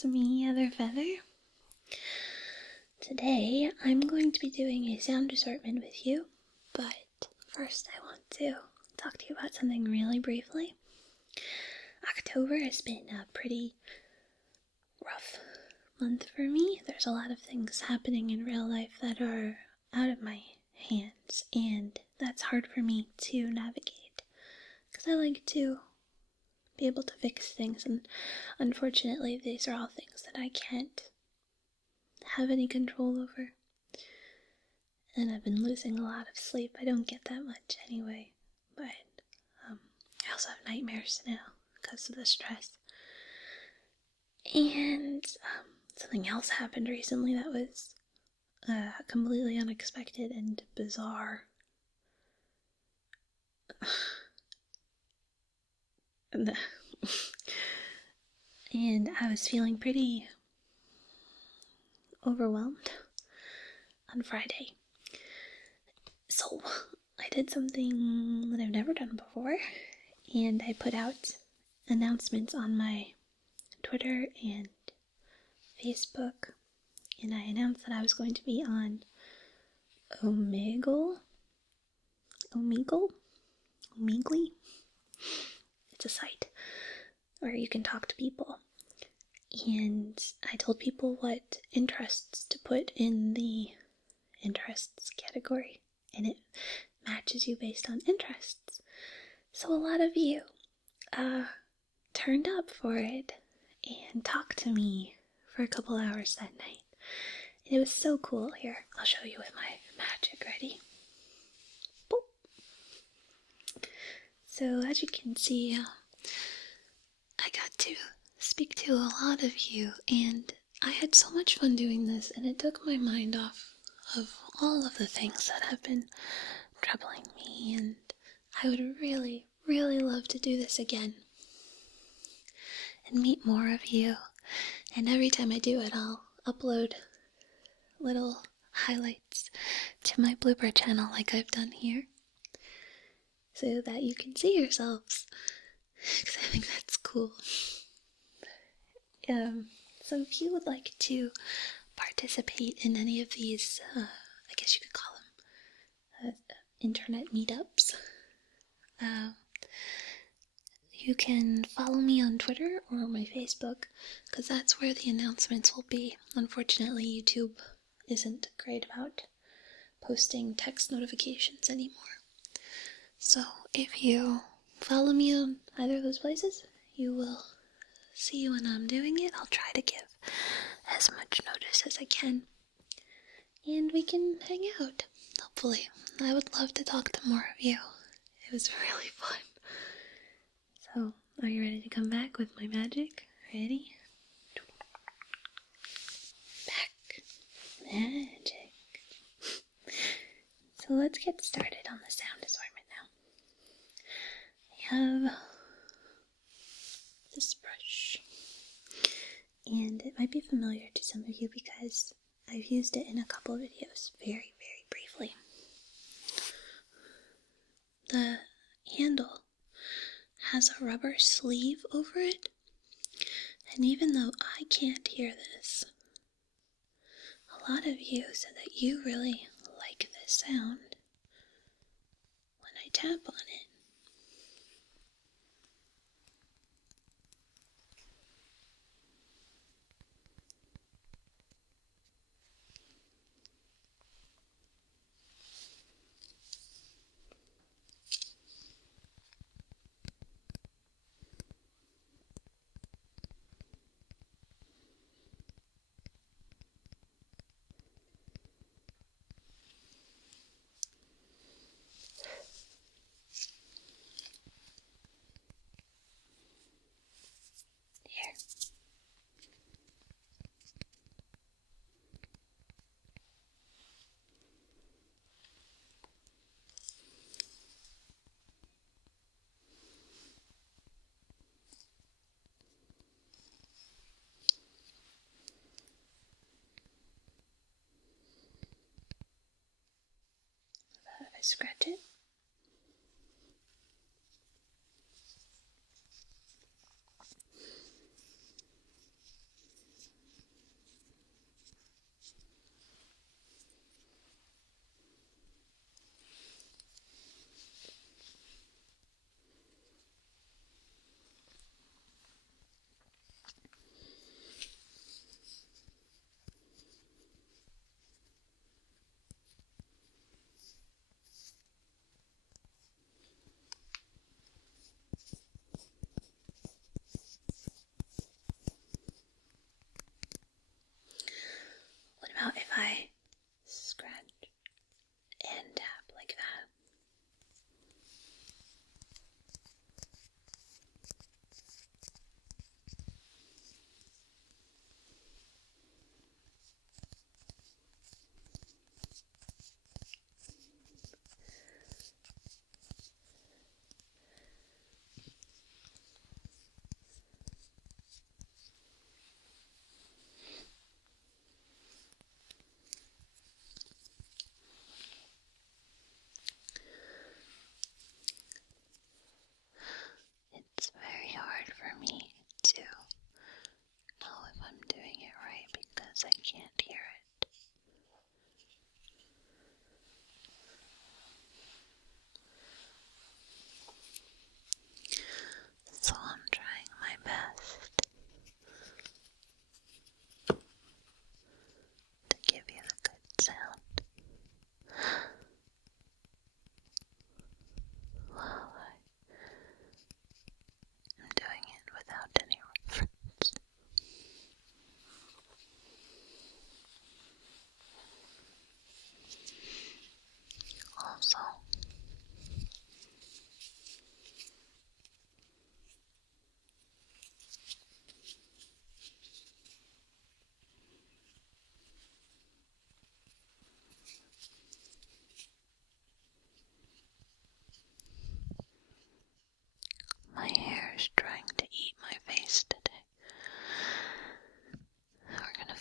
it's me, Other Feather. Today, I'm going to be doing a sound assortment with you, but first I want to talk to you about something really briefly. October has been a pretty rough month for me. There's a lot of things happening in real life that are out of my hands, and that's hard for me to navigate, because I like to be able to fix things, and unfortunately these are all things that I can't have any control over. And I've been losing a lot of sleep. I don't get that much anyway, but I also have nightmares now because of the stress. And something else happened recently that was completely unexpected and bizarre. And I was feeling pretty overwhelmed on Friday. So I did something that I've never done before, and I put out announcements on my Twitter and Facebook, and I announced that I was going to be on Omegle. It's a site where you can talk to people. And I told people what interests to put in the interests category, and it matches you based on interests. So a lot of you turned up for it and talked to me for a couple hours that night. And it was so cool. Here, I'll show you with my magic. Ready? Boop. So as you can see, I got to speak to a lot of you, and I had so much fun doing this, and it took my mind off of all of the things that have been troubling me, and I would really, really love to do this again and meet more of you. And every time I do it, I'll upload little highlights to my blooper channel like I've done here, so that you can see yourselves, because I think that's cool. So if you would like to participate in any of these, I guess you could call them internet meetups, you can follow me on Twitter or my Facebook, because that's where the announcements will be. Unfortunately, YouTube isn't great about posting text notifications anymore. So if you follow me on either of those places, you will see when I'm doing it. I'll try to give as much notice as I can, and we can hang out, hopefully. I would love to talk to more of you. It was really fun. So, are you ready to come back with my magic? Ready? Back. Magic. So let's get started on the sound assortment now. I have this brush, and it might be familiar to some of you because I've used it in a couple of videos very, very briefly. The handle has a rubber sleeve over it, and even though I can't hear this, a lot of you said that you really like this sound when I tap on it. I scratch it.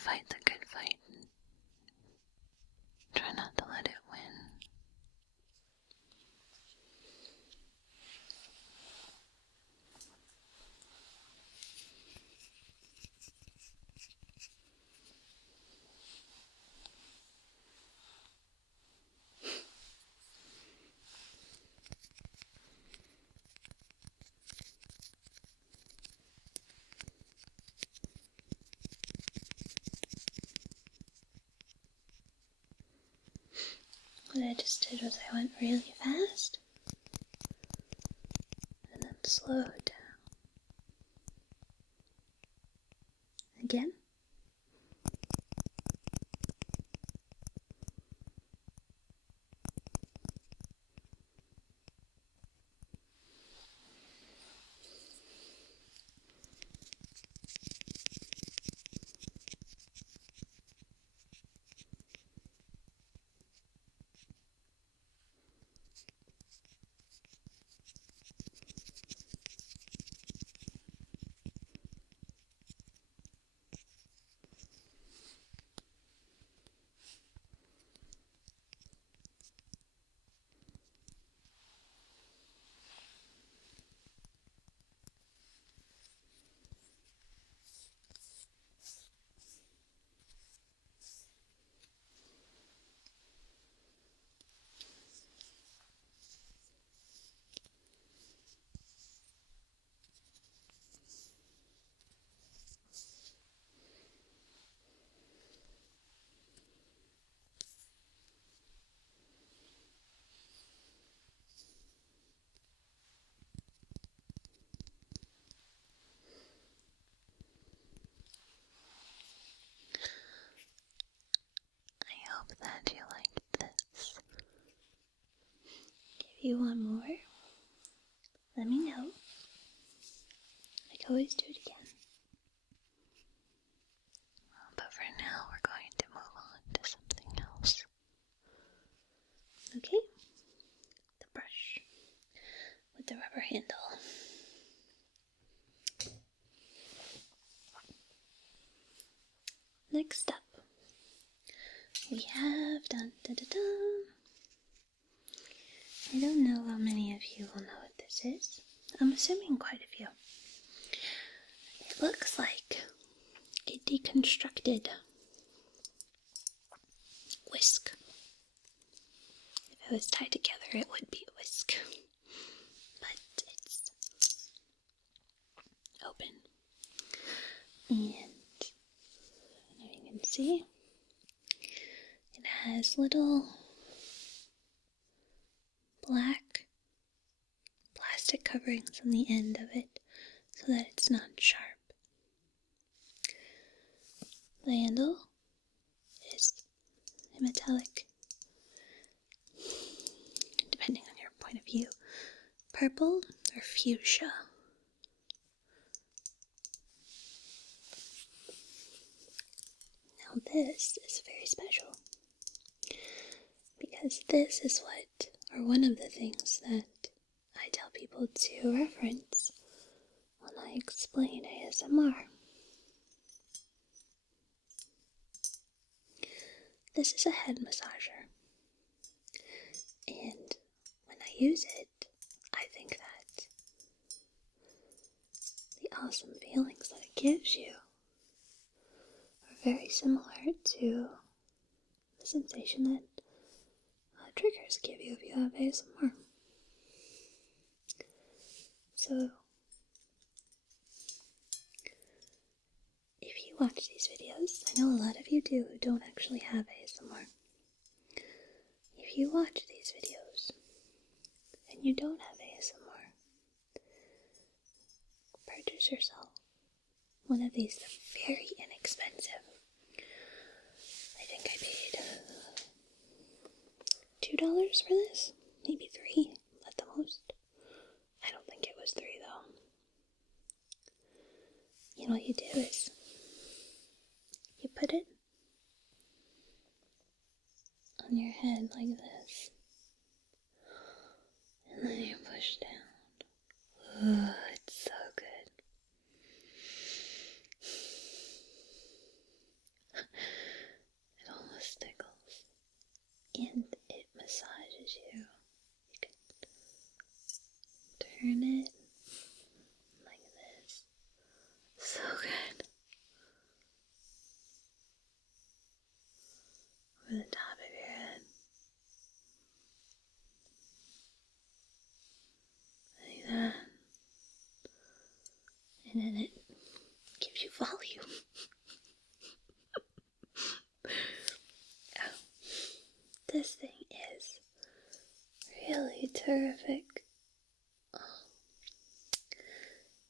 fight the good fight. Try not to let it win. What I just did was I went really fast and then slowed down. Again. I hope that you liked this. If you want more, let me know. I can always do it again. But for now, we're going to move on to something else. Okay? The brush with the rubber handle. Next up, we have I don't know how many of you will know what this is. I'm assuming quite a few. It looks like a deconstructed whisk. If it was tied together, it would be a whisk. But it's open. And you can see it has little black plastic coverings on the end of it so that it's not sharp. The handle is a metallic, depending on your point of view, purple or fuchsia. Now this is very special because this is one of the things that I tell people to reference when I explain ASMR. This is a head massager, and when I use it, I think that the awesome feelings that it gives you are very similar to the sensation that triggers give you if you have ASMR. So, if you watch these videos, I know a lot of you do who don't actually have ASMR. If you watch these videos and you don't have ASMR, purchase yourself one of these. They're very inexpensive. I think I paid $2 for this, maybe $3 at the most. I don't think it was $3 though. You know what you do is you put it on your head like this, and then you push down. Oh, it's so good. and it massages you. You can turn it like this. So good. Over the top of your head. Like that. And then it gives you volume. Oh, this thing is really terrific.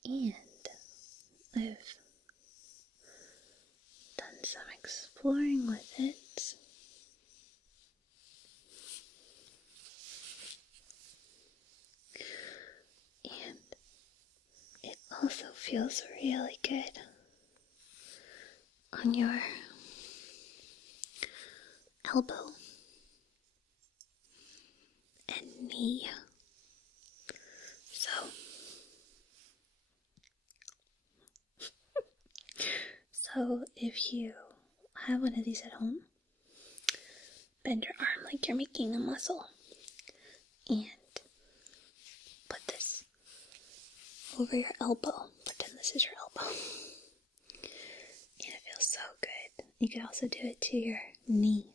And I've done some exploring with it. And it also feels really good on your elbow and knee. So if you have one of these at home, bend your arm like you're making a muscle and put this over your elbow. Pretend this is your elbow. And it feels so good. You could also do it to your knee.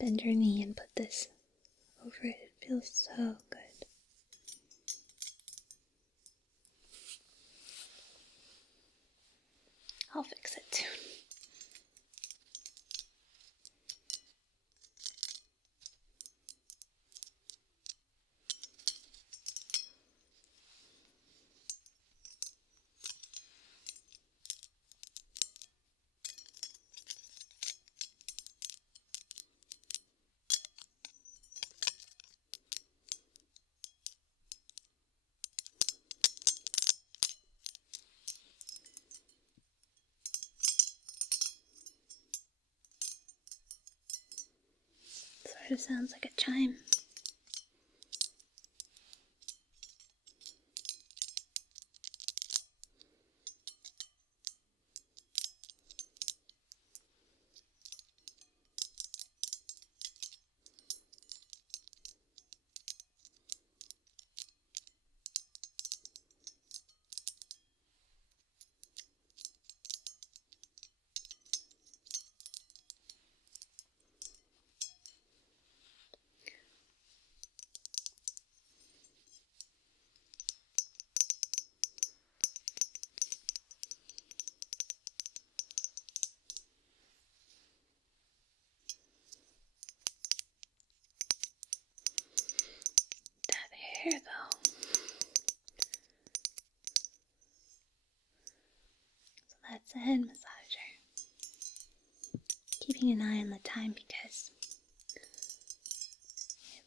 Bend your knee and put this over it. It feels so good. I'll fix it soon. Sort of sounds like a chime. Here though. So that's the head massager. Keeping an eye on the time because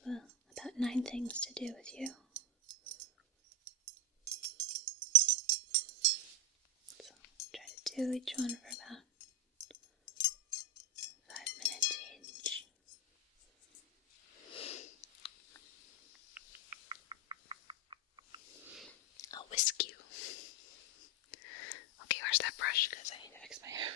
we have about 9 things to do with you. So try to do each one for about 5 minutes each. I'll whisk you. Okay, where's that brush? Because I need to fix my hair.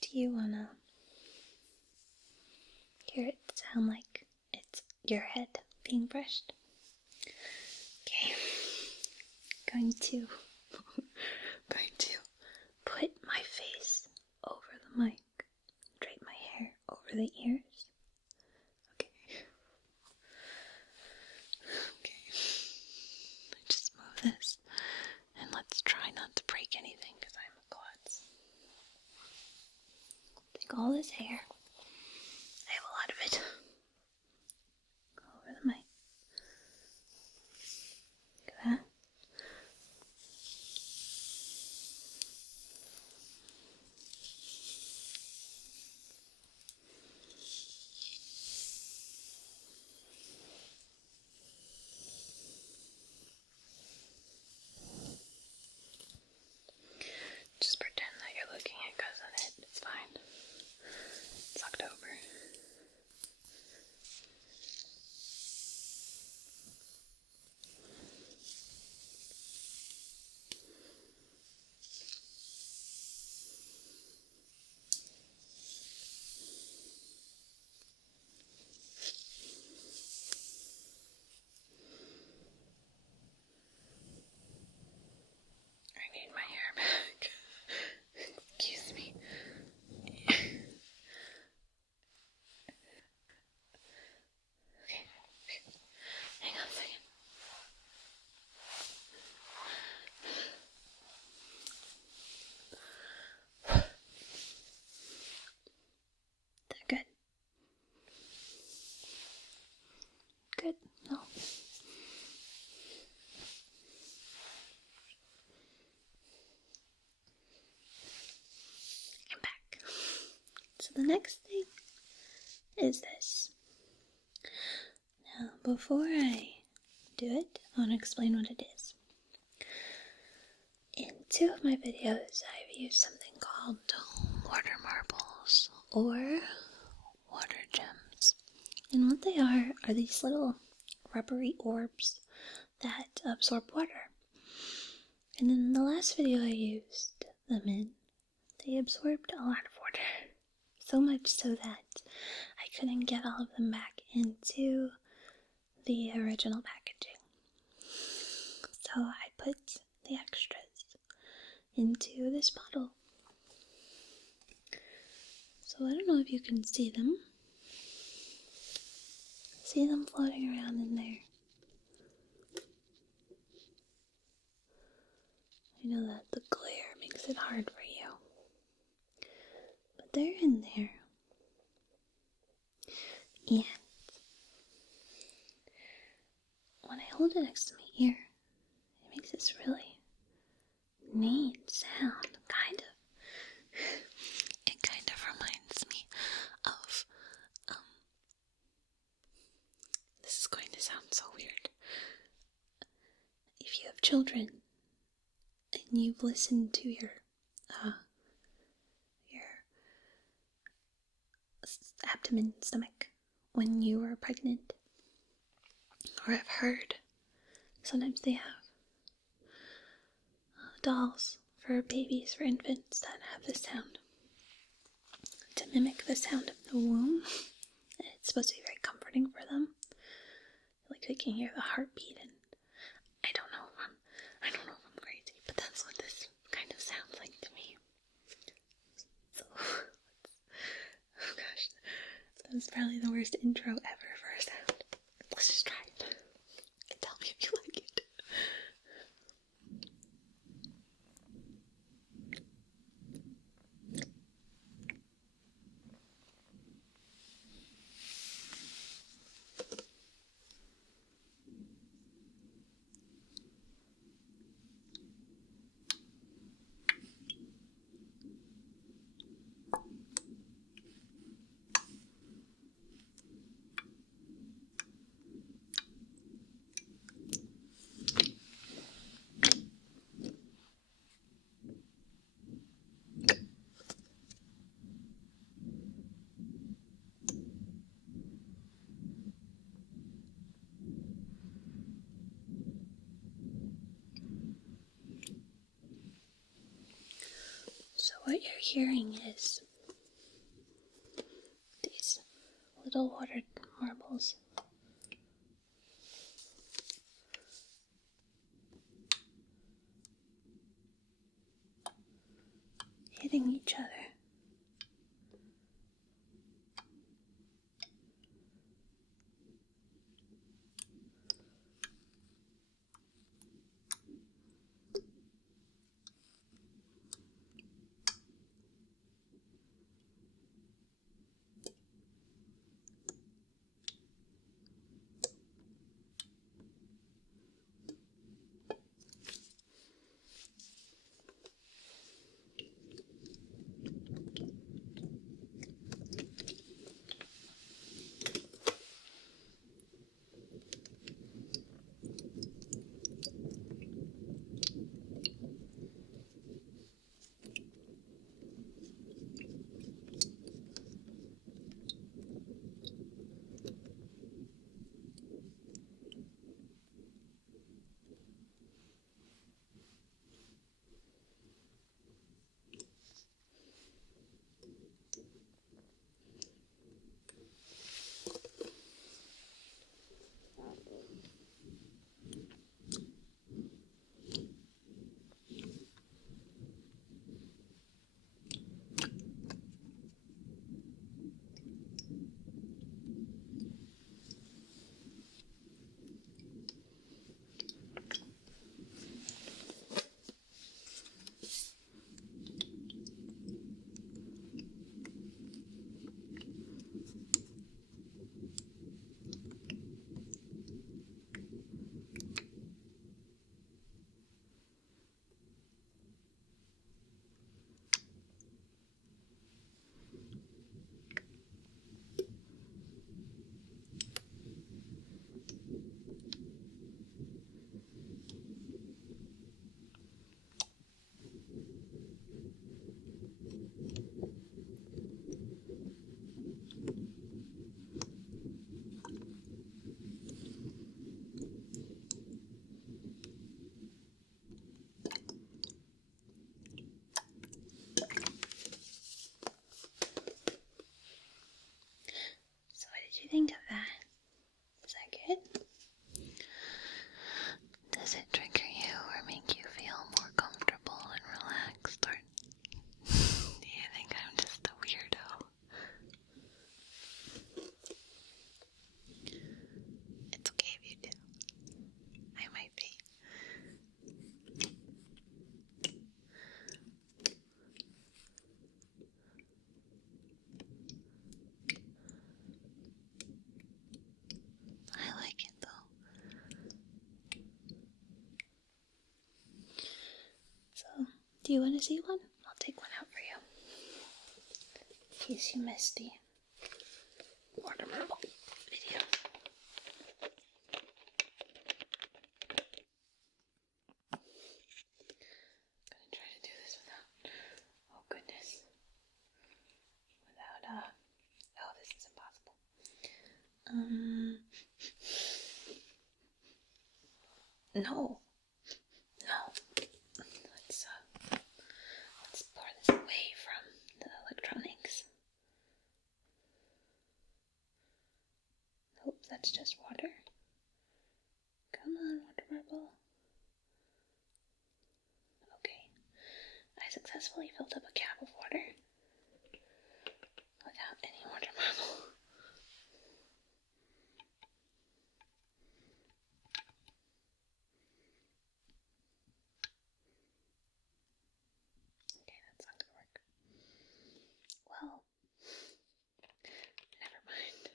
Do you want to hear it sound like it's your head being brushed? Okay. Going to put my face over the mic, drape my hair over the ears. Okay. Just move this, and let's try not to break anything because I'm a klutz. Take all this hair. I have a lot of it. Go over the mic. good? No. I'm back. So the next thing is this. Now, before I do it, I want to explain what it is. In 2 of my videos, I've used something called Water marbles or water gems. And what they are these little rubbery orbs that absorb water. And in the last video I used them in, they absorbed a lot of water. So much so that I couldn't get all of them back into the original packaging. So I put the extras into this bottle. So I don't know if you can see them. See them floating around in there. I know that the glare makes it hard for you. But they're in there. And when I hold it next to my ear, it makes this really neat sound, kind of. It kind of reminds me of, this is going to sound so weird. If you have children and you've listened to your abdomen, stomach when you were pregnant, or have heard, sometimes they have dolls for babies, for infants that have this sound to mimic the sound of the womb. And it's supposed to be very comforting for them. Like they can hear the heartbeat, and I don't know if I'm crazy, but that's what this kind of sounds like to me. So, oh gosh, that was probably the worst intro ever for a sound. Let's just try it. Tell me if you like it. So what you're hearing is these little water marbles hitting each other. Do you want to see one? I'll take one out for you. In case you missed the water marble video. I'm gonna try to do this without, oh goodness, without, oh, this is impossible. No. Let's pour this away from the electronics. Nope, that's just water. Come on, water marble. Okay, I successfully filled up a cap of water without any water marble. Okay, that's not gonna work. Well, never mind.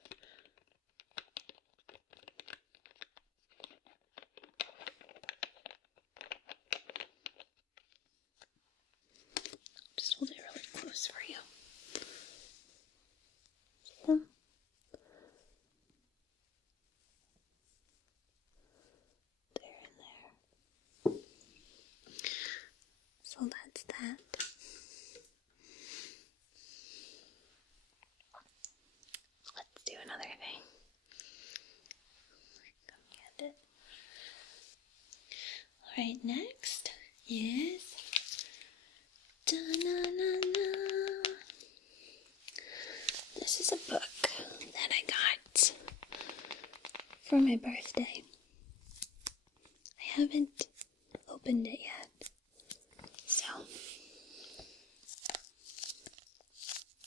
Just hold it really close for you. See them? There and there. So that's that. Let's do another thing. Come get it. Alright, next is da-na-na-na. This is a book that I got for my birthday. I haven't opened it yet, so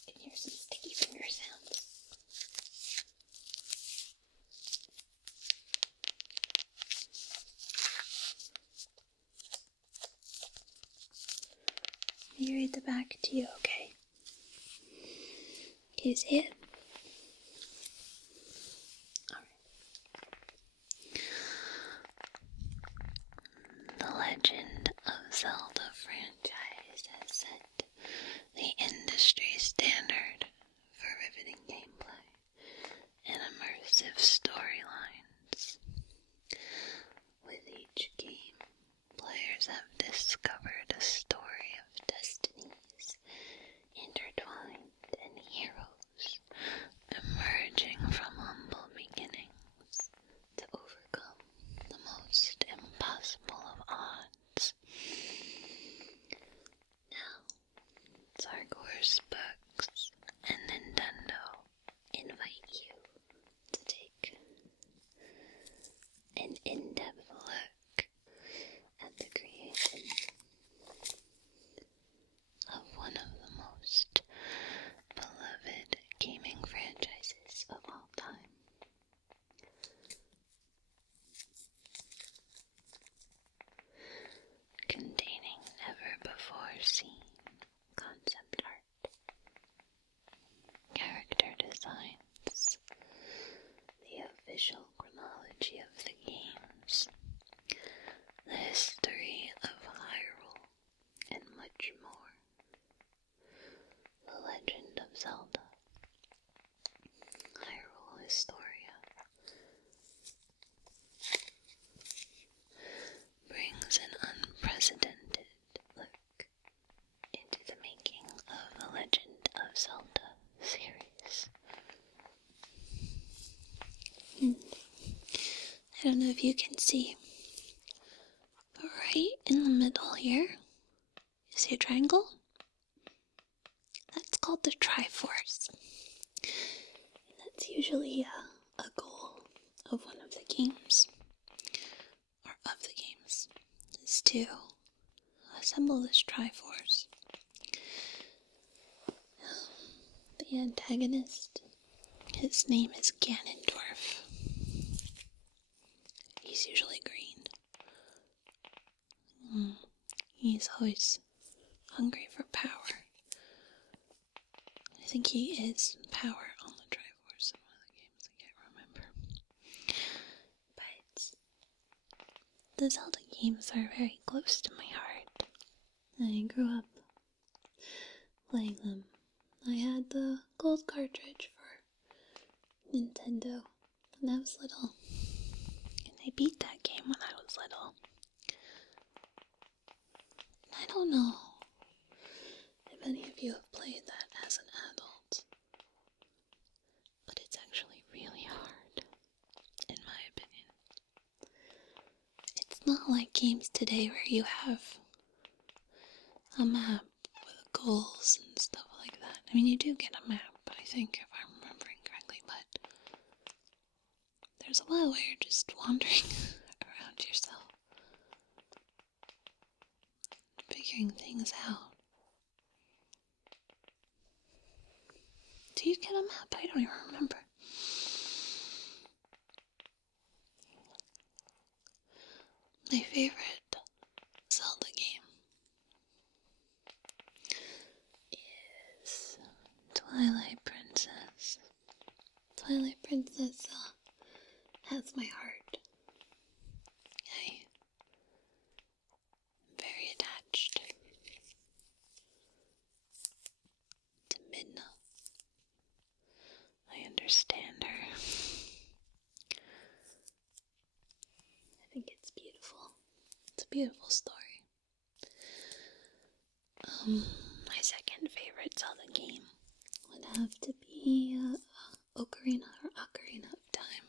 you can hear some sticky finger sounds. Let me read the back to you, okay? Can you see it? The Legend of Zelda franchise has set the industry standard for riveting gameplay and immersive storylines. With each game, players have discovered a story of destinies intertwined and heroes emerging from humble beginnings to overcome the most impossible of odds. Now, Dark Horse Books and Nintendo invite you to take an in-depth look at the creation of one of the most beloved gaming franchises of all time. Containing never-before-seen concept art, character designs, the official chronology of the games, the history of Hyrule, and much more. The Legend of Zelda, Hyrule Historia, brings an unprecedented look into the making of the Legend of Zelda series. I don't know if you can see, but right in the middle here, you see a triangle? That's called the Triforce. And that's usually a goal of one of the games, or of the games, is to assemble this Triforce. The antagonist, his name is Ganondorf. He's usually green. He's always hungry for power. I think he is power on the Triforce in one of the games, I can't remember. But the Zelda games are very close to my heart. I grew up playing them. I had the gold cartridge for Nintendo when I was little, and I beat that game when I was little. I don't know if any of you have played that as an adult, but it's actually really hard, in my opinion. It's not like games today where you have a map with goals and stuff like that. I mean, you do get a map, I think, if I'm remembering correctly, but there's a lot where you're just wandering around yourself, figuring things out. Do you get a map? I don't even remember. My favorite Zelda game is Twilight Princess. Twilight Princess has my heart. I am very attached to Midna. I understand her. I think it's beautiful. It's a beautiful story. My second favorite Zelda game would have to be Ocarina of Time.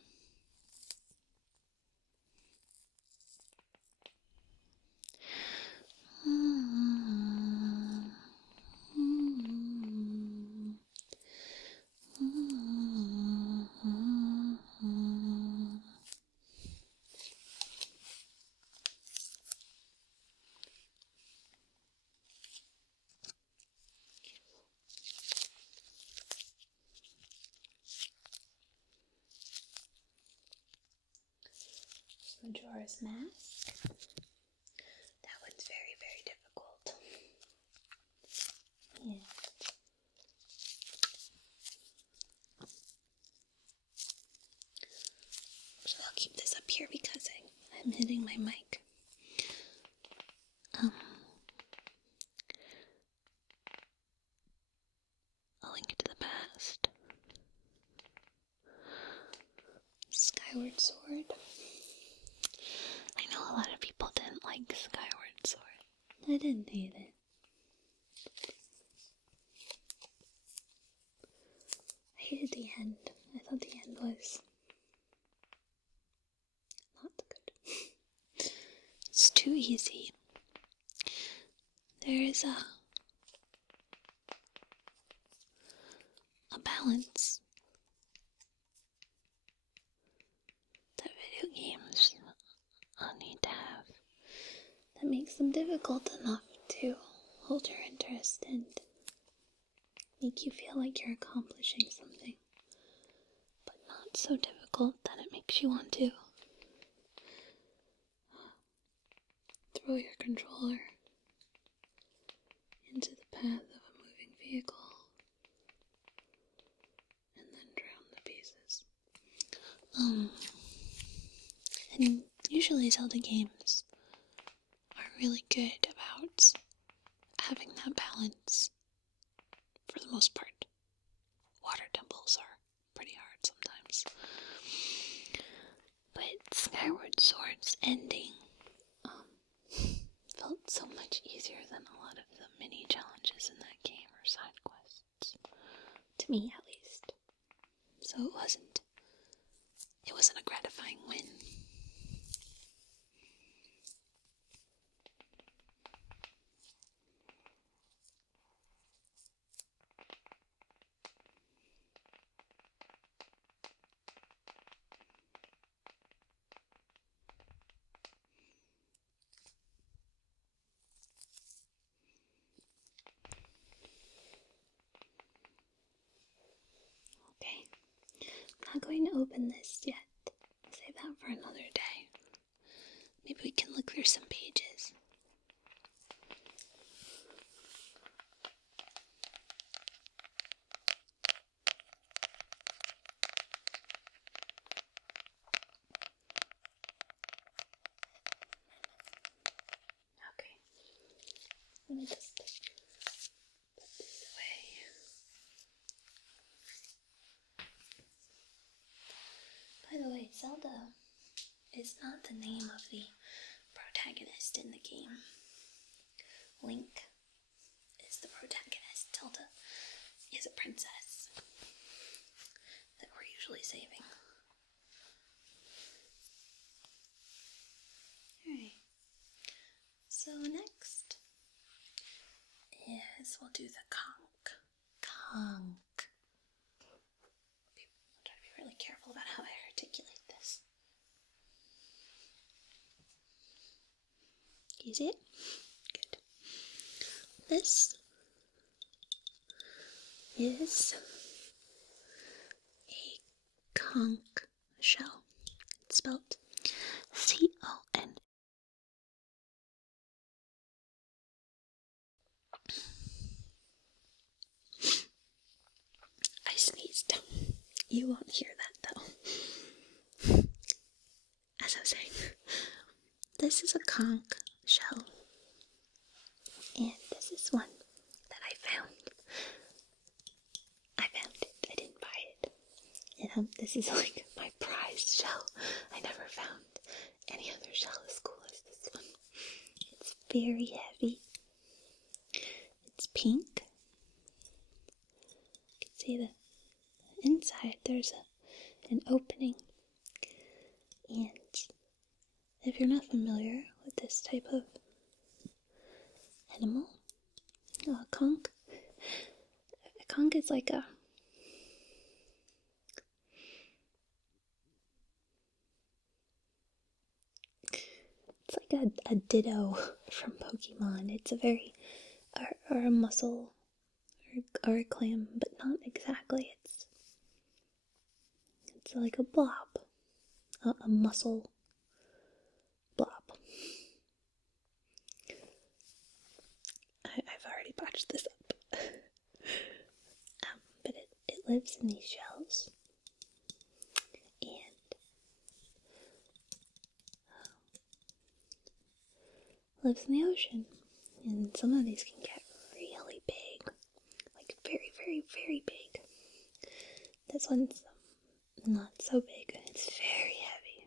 Majora's Mask. That one's very, very difficult. Yeah. So I'll keep this up here because I'm hitting my mic. A Link to the Past. Skyward Sword. I know a lot of people didn't like Skyward Sword. I didn't hate it. I hated the end. I thought the end was not good. It's too easy. There is a balance that video games need to have that makes them difficult enough to hold your interest and make you feel like you're accomplishing something, but not so difficult that it makes you want to throw your controller into the path of a moving vehicle and then drown the pieces. And usually Zelda games are really good about having that balance for the most part. Water temples are pretty hard sometimes. But Skyward Sword's ending felt so much easier than a lot of the mini challenges in that game or side quests. To me, at least. So it wasn't a gratifying win. Okay, I'm not going to open this yet. Save that for another day. Maybe we can look through some pages. Okay, I'm going to By the way, Zelda is not the name of the protagonist in the game. Link is the protagonist. Zelda is a princess that we're usually saving. Alright, so next is we'll do the conch. Conch. I'll try to be really careful about how I articulate this. Do you see it? Good. This is a conch shell. It's spelled C-O-N. I sneezed. You won't hear that though. As I was saying, this is a conch shell, and this is one that I found. I found it. I didn't buy it. And this is like my prized shell. I never found any other shell as cool as this one. It's very heavy. It's pink. You can see the inside. There's an opening. And if you're not familiar with this type of animal, conch is like a ditto from Pokemon. It's a very, or a mussel, or a clam, but not exactly. It's like a blob, a mussel blob. I've already botched this up. But it lives in these shells, and lives in the ocean. And some of these can get really big, like very, very, very big. This one's not so big, it's very heavy.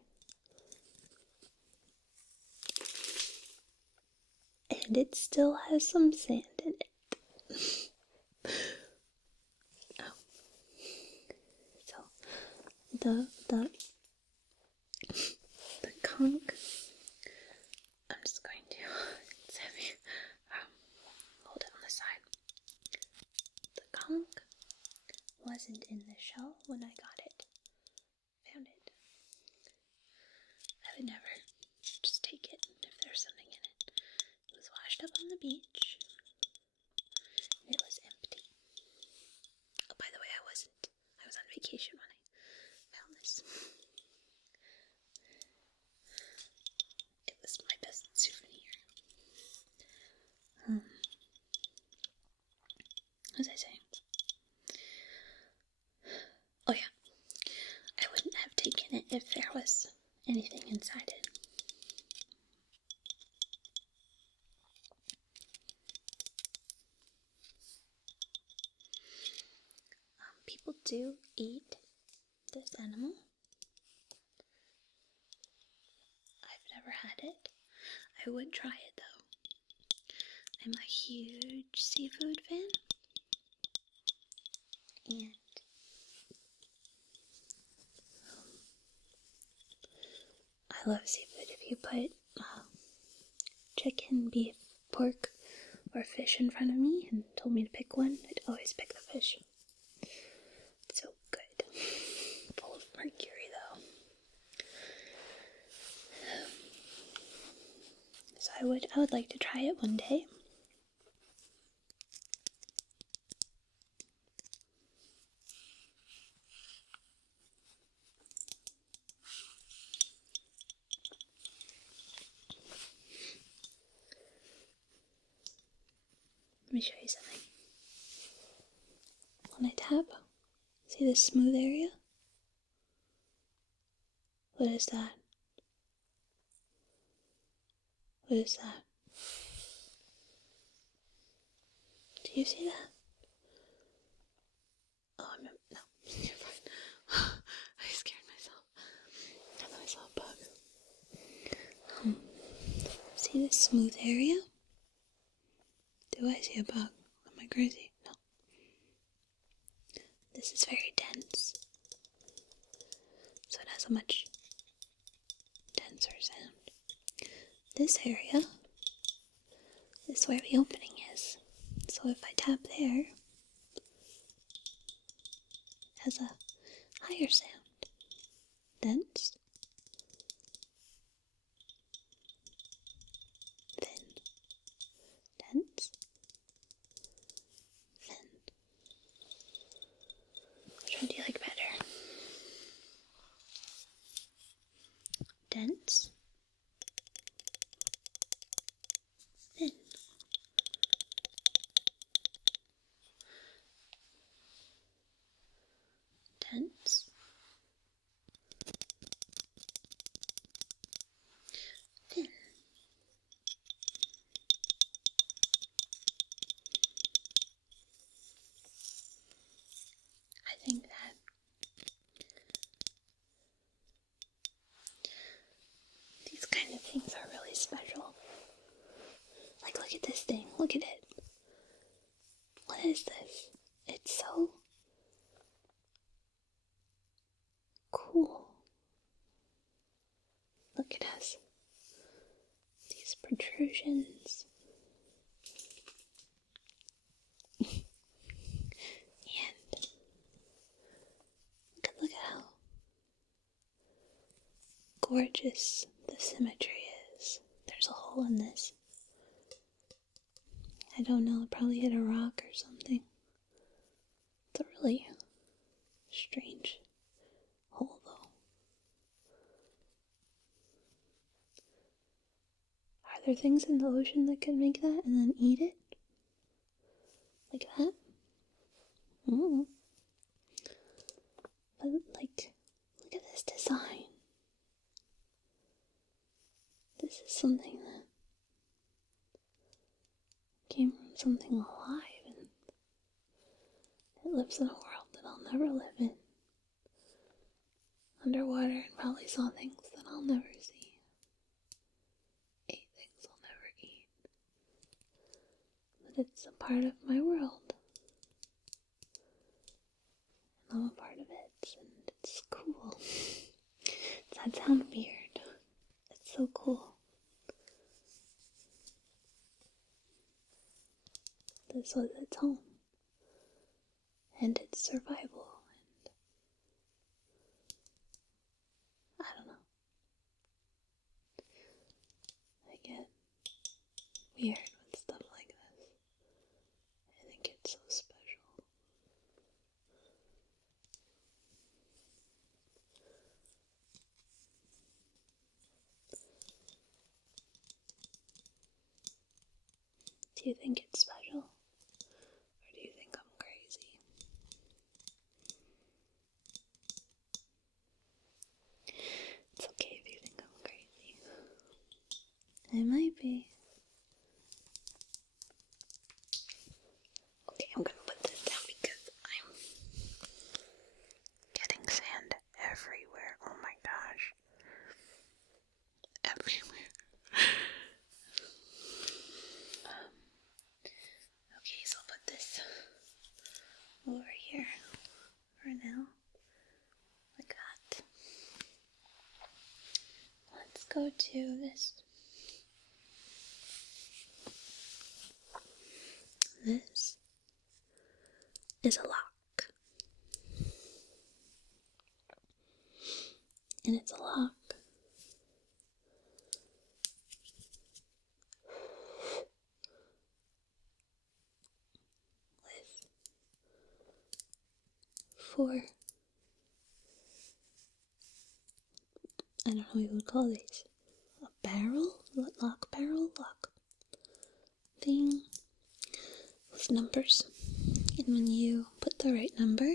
And it still has some sand in it. So the conch, I'm just going to, it's heavy, hold it on the side. The conch wasn't in the shell when I got it. Found it. I would never just take it if there's something in it. It was washed up on the beach. And it was empty. Oh, by the way, I wasn't. I was on vacation when I found this. It was my best souvenir. What was I saying? Oh yeah. I wouldn't have taken it if there was anything inside it. People do eat this animal. I've never had it. I would try it though. I'm a huge seafood fan. And I love seafood. If you put chicken, beef, pork, or fish in front of me and told me to pick one, I'd always pick the fish. It's so good. Full of mercury though. So I would like to try it one day. Let me show you something. When I tap, see this smooth area? What is that? What is that? Do you see that? Oh, no, you're fine. I scared myself. See this smooth area? Do I see a bug? Am I crazy? No. This is very dense, so it has a much denser sound. This area is where the opening is. So if I tap there, it has a higher sound. Dense. Thin. Dense. Thin. Which one do you like better? Dense. Thin. Dense. Thin. I think that these kind of things are really special. Like, look at this thing. Look at it. What is this? It's so cool. Look, it has these protrusions. And look at how gorgeous the symmetry is. There's a hole in this. I don't know, it probably hit a rock or something. It's a really strange hole, though. Are there things in the ocean that could make that and then eat it? Like that? Mm. But, like, look at this design. This is something that came from something alive, and it lives in a world that I'll never live in. Underwater, and probably saw things that I'll never see. Ate things I'll never eat. But it's a part of my world. And I'm a part of it, and it's cool. Does that sound weird? It's so cool. This was its home. And its survival. And I don't know. I get weird with stuff like this. I think it's so special. Do you think it's special? Or do you think I'm crazy? It's okay if you think I'm crazy. I might be. Okay, I'm gonna put this down because I'm getting sand everywhere. Oh my gosh. Everywhere. Okay, so I'll put this over here for now. Like that. Let's go to this. This is a lock. And it's a lock with 4, I don't know what you would call these. A barrel? Lock barrel? Lock thing with numbers. And when you put the right number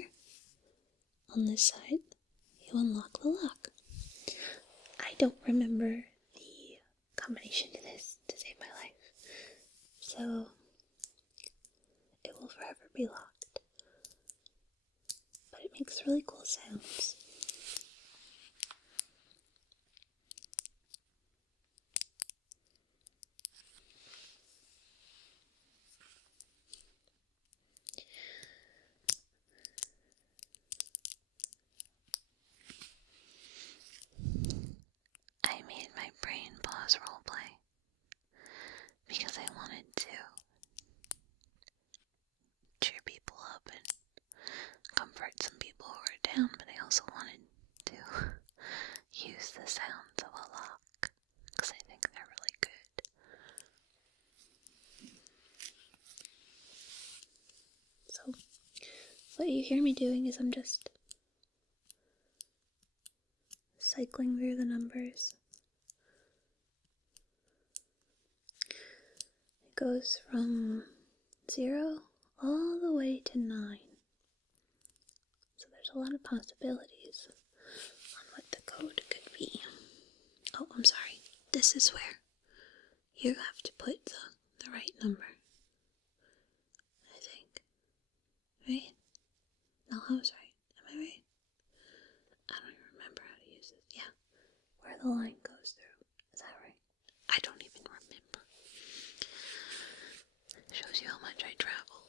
on this side, you unlock the lock. I don't remember the combination to this to save my life. So it will forever be locked. But it makes really cool sounds. was roleplay. Because I wanted to cheer people up and comfort some people who are down, but I also wanted to use the sounds of a lock, because I think they're really good. So, what you hear me doing is I'm just cycling through the numbers. It goes from 0 all the way to 9. So there's a lot of possibilities on what the code could be. Oh, I'm sorry. This is where you have to put the right number. I think. Right? No, I was right. Am I right? I don't even remember how to use this. Yeah. Where the line goes through. Is that right? I don't even remember. Shows you how much I travel.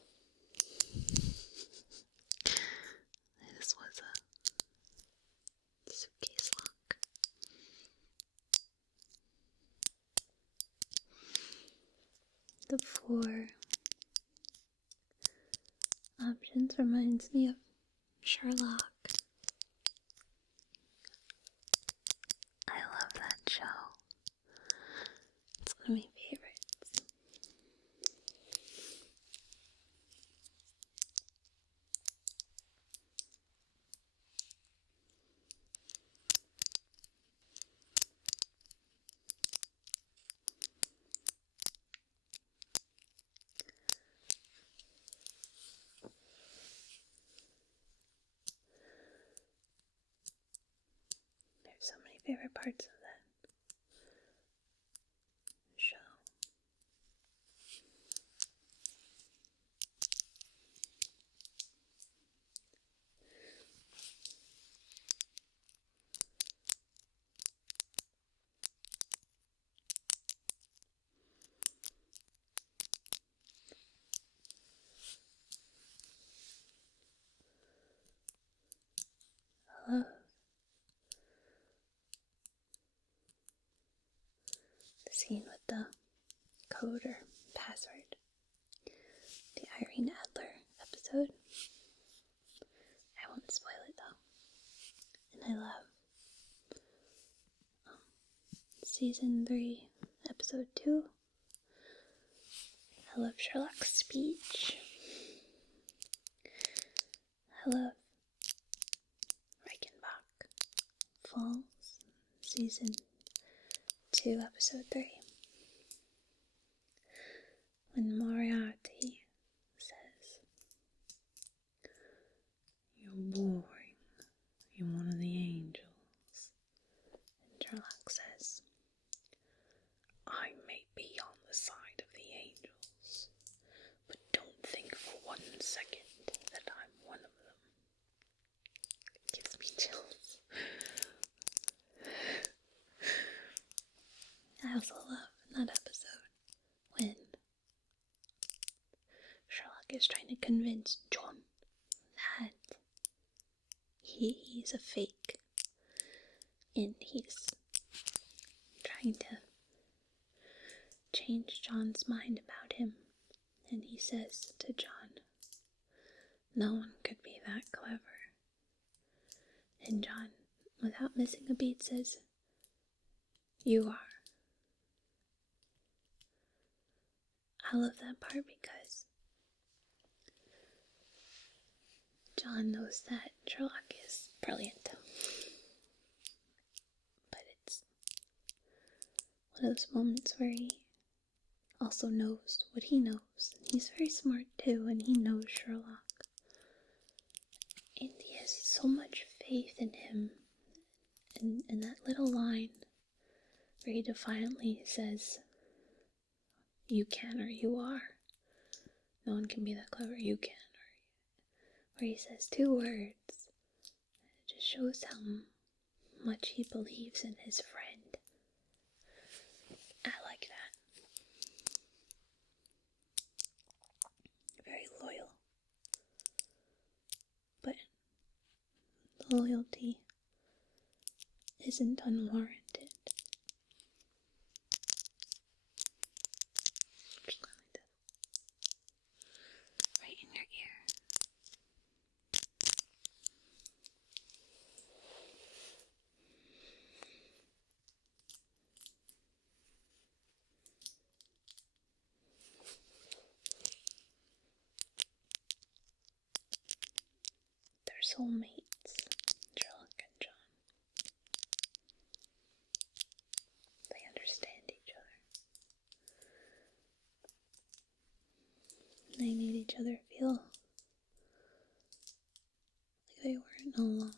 This was a suitcase lock. The 4 options reminds me of Sherlock. I love that show. It's one of my favorites. There's so many favorite parts of that show. I love the scene with the code or password. The Irene Adler episode. I won't spoil it though. And I love season 3, episode 2. I love Sherlock's speech. I love Reichenbach Falls, season 2, episode 3. When Moriarty says, "You're boring. You're one of the angels." And Sherlock says, "I may be on the side of the angels, but don't think for 1 second that I'm one of them." It gives me chills. I also love in that episode when Sherlock is trying to convince John that he's a fake, and he's trying to change John's mind about him. And he says to John, "No one could be that clever." And John, without missing a beat, says, "You are." I love that part because John knows that Sherlock is brilliant. But it's one of those moments where he also knows what he knows. He's very smart too, and he knows Sherlock. And he has so much faith in him. And that little line where he defiantly says, "You can or you are. No one can be that clever. You can." Where he says 2 words. It just shows how much he believes in his friend. I like that. Very loyal. But the loyalty isn't unwarranted. soulmates, Sherlock and John. They understand each other. They made each other feel like they weren't alone.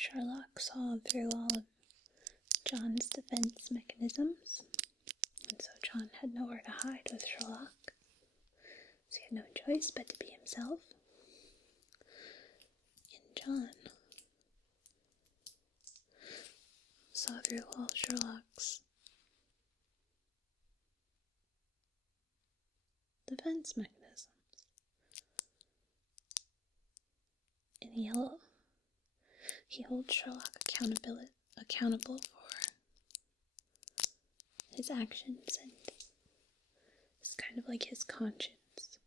Sherlock saw through all of John's defense mechanisms, and so John had nowhere to hide with Sherlock, so he had no choice but to be himself. And John saw through all Sherlock's defense mechanisms. And he holds Sherlock accountable for his actions, and it's kind of like his conscience.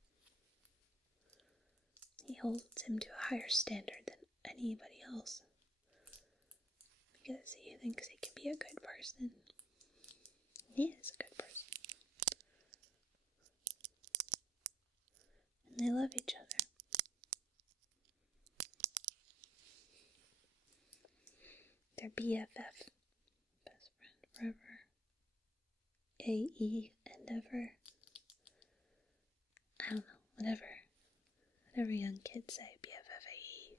He holds him to a higher standard than anybody else because he thinks he can be a good person. He is a good person. And they love each other. They're BFF, best friend forever, AE and ever. I don't know, whatever young kids say, BFF, AE,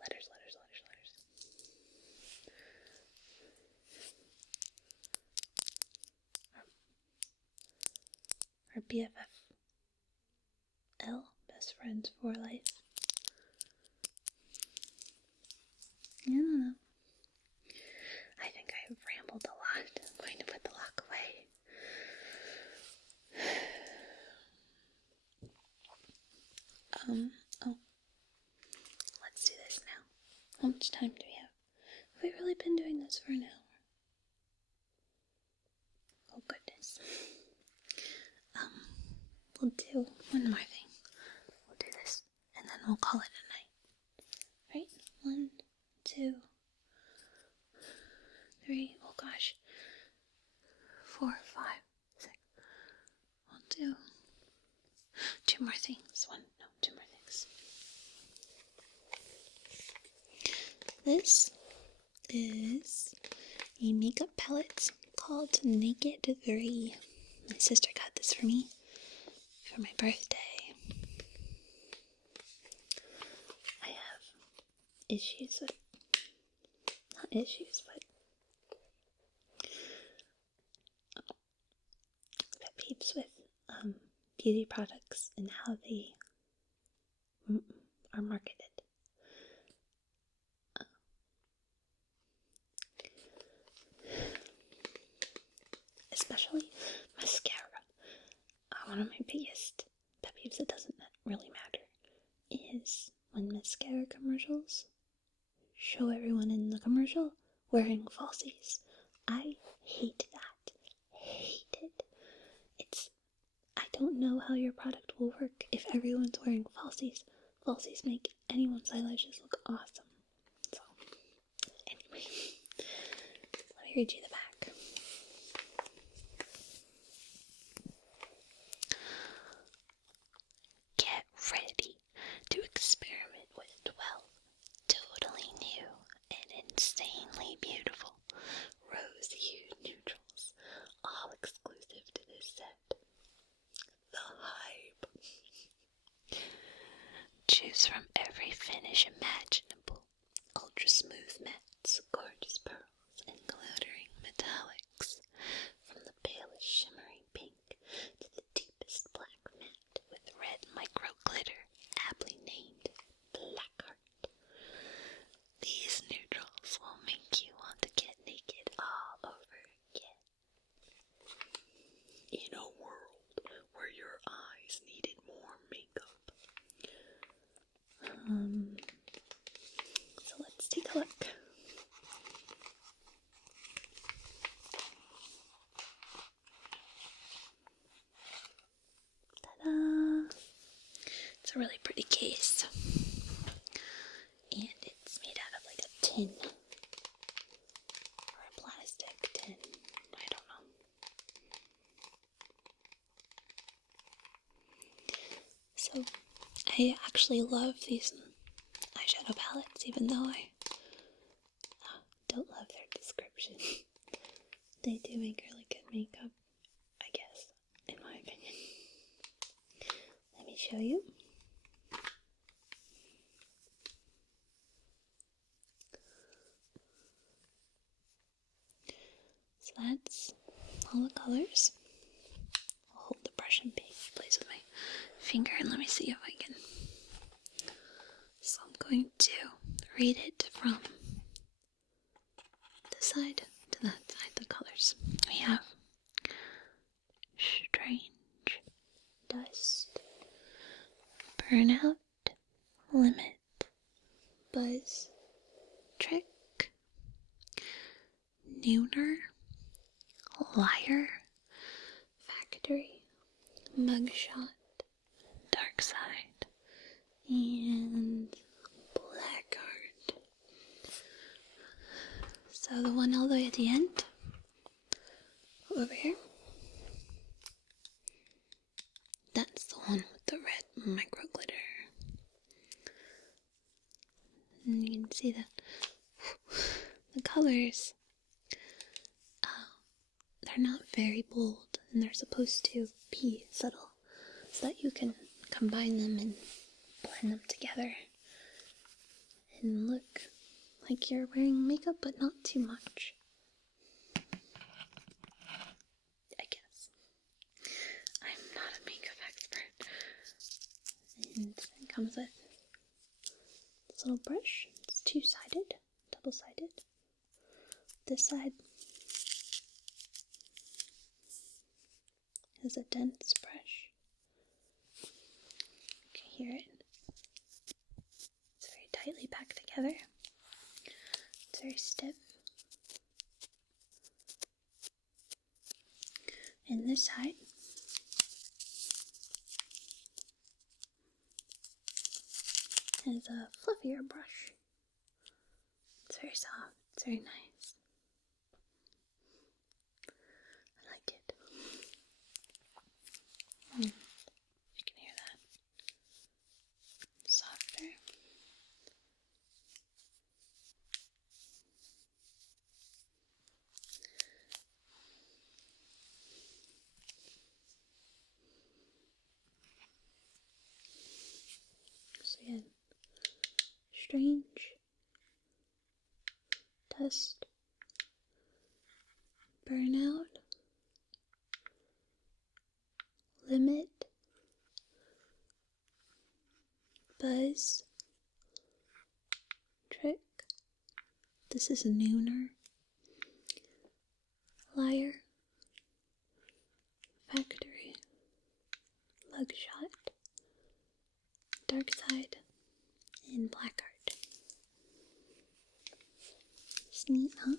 letters. Or BFFL, best friends for life. I don't know. I think I've rambled a lot. I'm going to put the lock away. Let's do this now. How much time do we have? Have we really been doing this for an hour? Oh goodness. We'll do one more thing. We'll do this, and then we'll call it a night. Right? 1, 2, 3, oh gosh. 4, 5, 6. We'll do 2 more things. 2 more things. This is a makeup palette called Naked 3. My sister got this for me for my birthday. I have pet peeves with beauty products and how they are marketed. Especially mascara. One of my biggest pet peeves that doesn't really matter is when mascara commercials show everyone in the commercial wearing falsies. I hate that. Hate it. I don't know how your product will work if everyone's wearing falsies. Falsies make anyone's eyelashes look awesome. So, anyway, let me read you the back. Get ready to experiment with 12 totally new and insanely beautiful rose-hued neutrals, all exclusive to this set. The hype. Choose from every finish imaginable. Ultra smooth mattes, gorgeous pearls, and glittering metallics. From the palest shimmering pink to the deepest black matte with red micro glitter, aptly named Blackheart. These neutrals will make you want to get naked all over again. In a world where your eyes needed more makeup. So let's take a look. It's a really pretty case. And it's made out of like a tin. Or a plastic tin. I don't know. So, I actually love these eyeshadow palettes, even though I don't love their description. They do make really good makeup, I guess, in my opinion. Let me show you. So that's all the colors. I'll hold the brush in place with my finger and let me see if I can. So I'm going to read it from this side to that side, the colors. We have strange, dust, burnout, limit, buzz, trick, nooner, liar, factory, mugshot, dark side, and blackheart. So the one all the way at the end, over here, that's the one with the red micro glitter. And you can see that the colors, they're not very bold, and they're supposed to be subtle, so that you can combine them and blend them together and look like you're wearing makeup, but not too much, I guess. I'm not a makeup expert. And it comes with this little brush. It's two-sided, double-sided. This side is a dense brush. You can hear it. It's very tightly packed together. It's very stiff. And this side is a fluffier brush. It's very soft. It's very nice. I like it. You can hear that. It's softer. So again, strange, dust, burnout, limit, buzz, trick, this is a nooner, liar, factory, mugshot, dark side, and blackheart. It's neat, huh?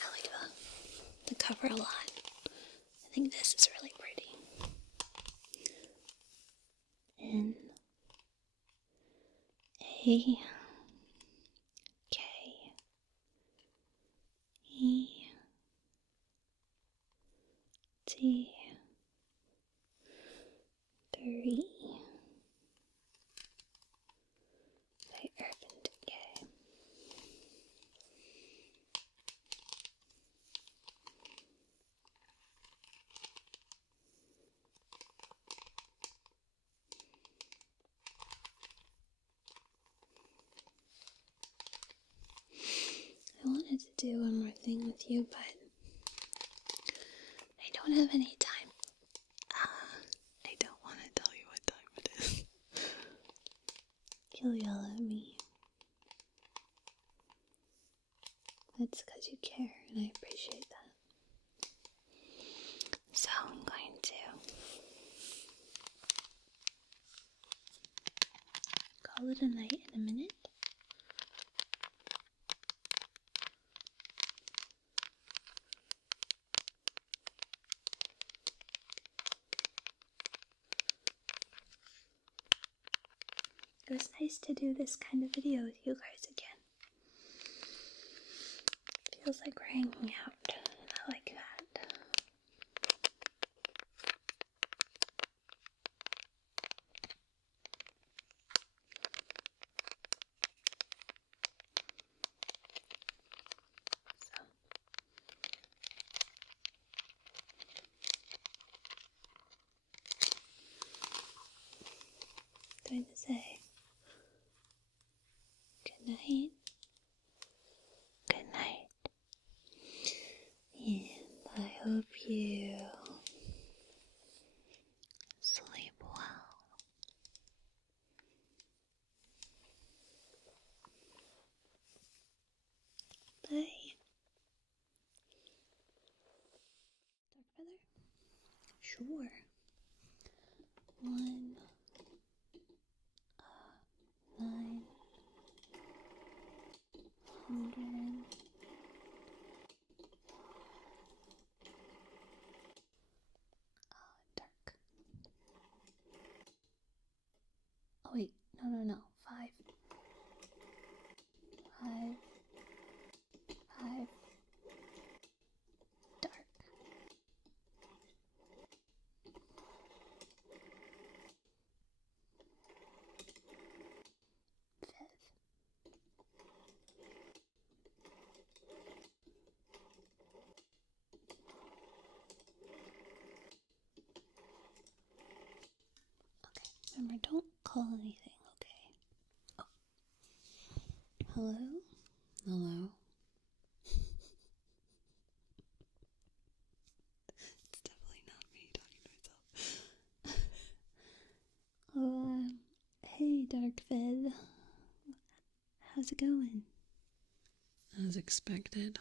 I like the cover a lot. I think this is really pretty. N A K E T 3 by Urban Decay. I wanted to do one more thing with you, but I don't have any time. I don't want to tell you what time it is. You'll yell at me. That's because you care, and I appreciate that. So I'm going to call it a night in a minute. It was nice to do this kind of video with you guys again. Feels like we're hanging out, and I like that. Going to say good night. Good night. And I hope you Sleep well. bye. Dark feather? Sure. 1, 900. Dark. Oh wait, no. 5. 5. Dark. 5th. Okay, remember, don't call anything, okay? Oh. Hello? Hello. It's definitely not me talking to myself. Oh, hey, Dark Fed. How's it going? As expected.